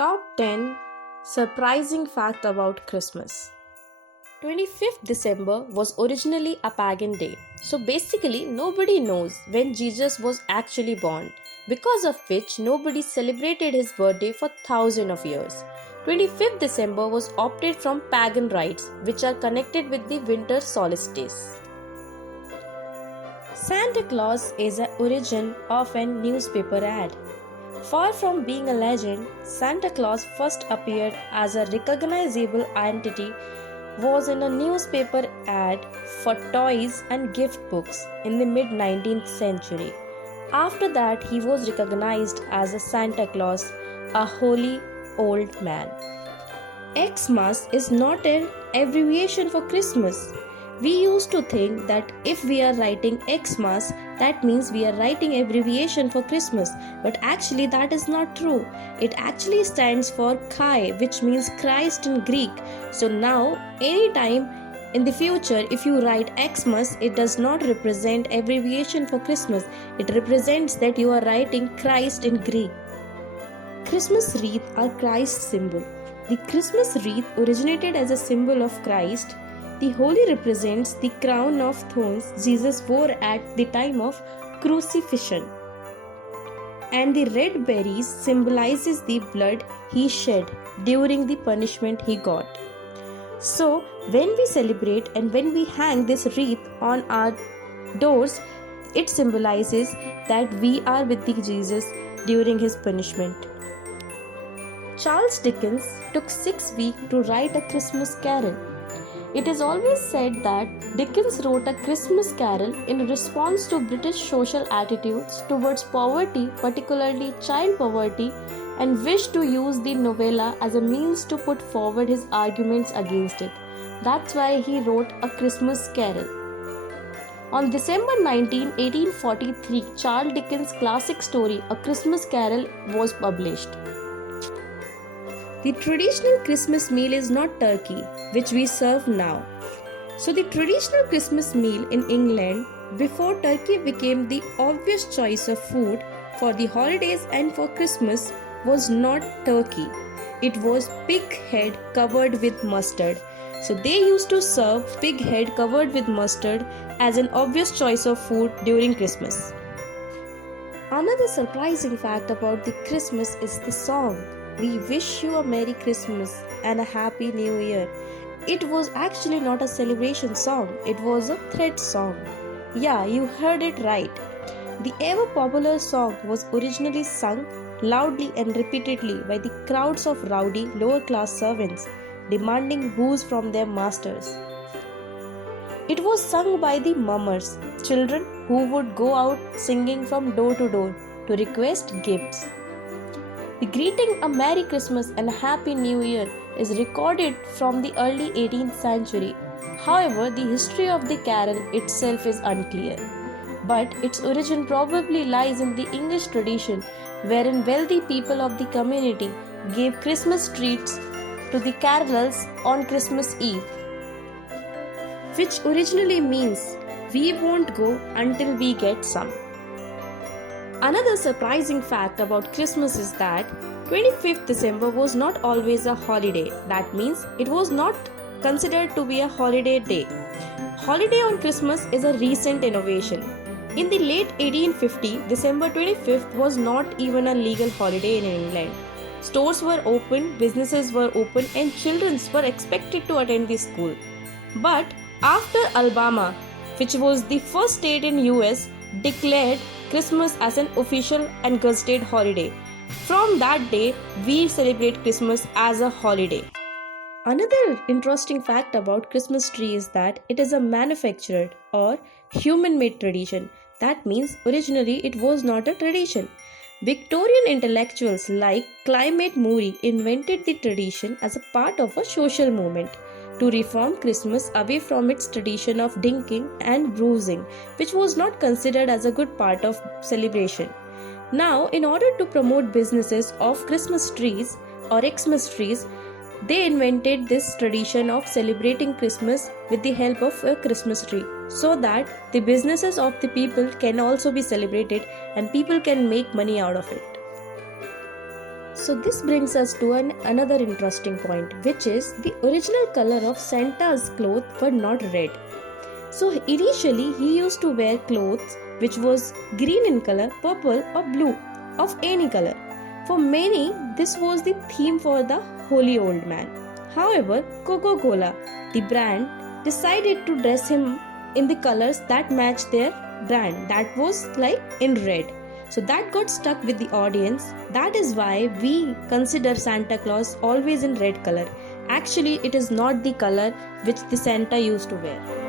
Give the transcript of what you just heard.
Top 10 Surprising Fact About Christmas. 25th December was originally a pagan day. So basically, nobody knows when Jesus was actually born, because of which nobody celebrated his birthday for thousands of years. 25th December was opted from pagan rites, which are connected with the winter solstice. Santa Claus is the origin of a newspaper ad. Far from being a legend, Santa Claus first appeared as a recognizable entity was in a newspaper ad for toys and gift books in the mid 19th century. After that, he was recognized as a Santa Claus, a holy old man. Xmas is not an abbreviation for Christmas. We used to think that if we are writing Xmas, that means we are writing abbreviation for Christmas, but actually that is not true. It actually stands for Kai, which means Christ in Greek. So now, anytime in the future, if you write Xmas, it does not represent abbreviation for Christmas. It represents that you are writing Christ in Greek. Christmas wreath are Christ's symbol. The Christmas wreath originated as a symbol of Christ. The holy represents the crown of thorns Jesus wore at the time of crucifixion. And the red berries symbolizes the blood he shed during the punishment he got. So, when we celebrate and when we hang this wreath on our doors, it symbolizes that we are with the Jesus during his punishment. Charles Dickens took 6 weeks to write A Christmas Carol. It is always said that Dickens wrote A Christmas Carol in response to British social attitudes towards poverty, particularly child poverty, and wished to use the novella as a means to put forward his arguments against it. That's why he wrote A Christmas Carol. On December 19, 1843, Charles Dickens' classic story A Christmas Carol was published. The traditional Christmas meal is not turkey, which we serve now. So the traditional Christmas meal in England before turkey became the obvious choice of food for the holidays and for Christmas was not turkey. It was pig head covered with mustard. So they used to serve pig head covered with mustard as an obvious choice of food during Christmas. Another surprising fact about the Christmas is the song. We wish you a Merry Christmas and a Happy New Year. It was actually not a celebration song, it was a threat song. Yeah, you heard it right. The ever popular song was originally sung loudly and repeatedly by the crowds of rowdy lower class servants demanding booze from their masters. It was sung by the mummers, children who would go out singing from door to door to request gifts. The greeting a Merry Christmas and a Happy New Year is recorded from the early 18th century. However, the history of the carol itself is unclear. But its origin probably lies in the English tradition, wherein wealthy people of the community gave Christmas treats to the carolers on Christmas Eve, which originally means we won't go until we get some. Another surprising fact about Christmas is that 25th December was not always a holiday. That means it was not considered to be a holiday day. Holiday on Christmas is a recent innovation. In the late 1850, December 25th was not even a legal holiday in England. Stores were open, businesses were open, and children were expected to attend the school. But after Alabama, which was the first state in US, declared Christmas as an official and gazetted holiday. From that day, we celebrate Christmas as a holiday. Another interesting fact about Christmas tree is that it is a manufactured or human-made tradition. That means originally it was not a tradition. Victorian intellectuals like Clement Moody invented the tradition as a part of a social movement to reform Christmas away from its tradition of drinking and bruising, which was not considered as a good part of celebration. Now, in order to promote businesses of Christmas trees or Xmas trees, they invented this tradition of celebrating Christmas with the help of a Christmas tree, so that the businesses of the people can also be celebrated and people can make money out of it. So this brings us to another interesting point, which is the original color of Santa's clothes were not red. So initially he used to wear clothes which was green in color, purple or blue, of any color. For many, this was the theme for the holy old man. However, Coca-Cola, the brand, decided to dress him in the colors that matched their brand, that was like in red. So that got stuck with the audience. That is why we consider Santa Claus always in red color. Actually, it is not the color which the Santa used to wear.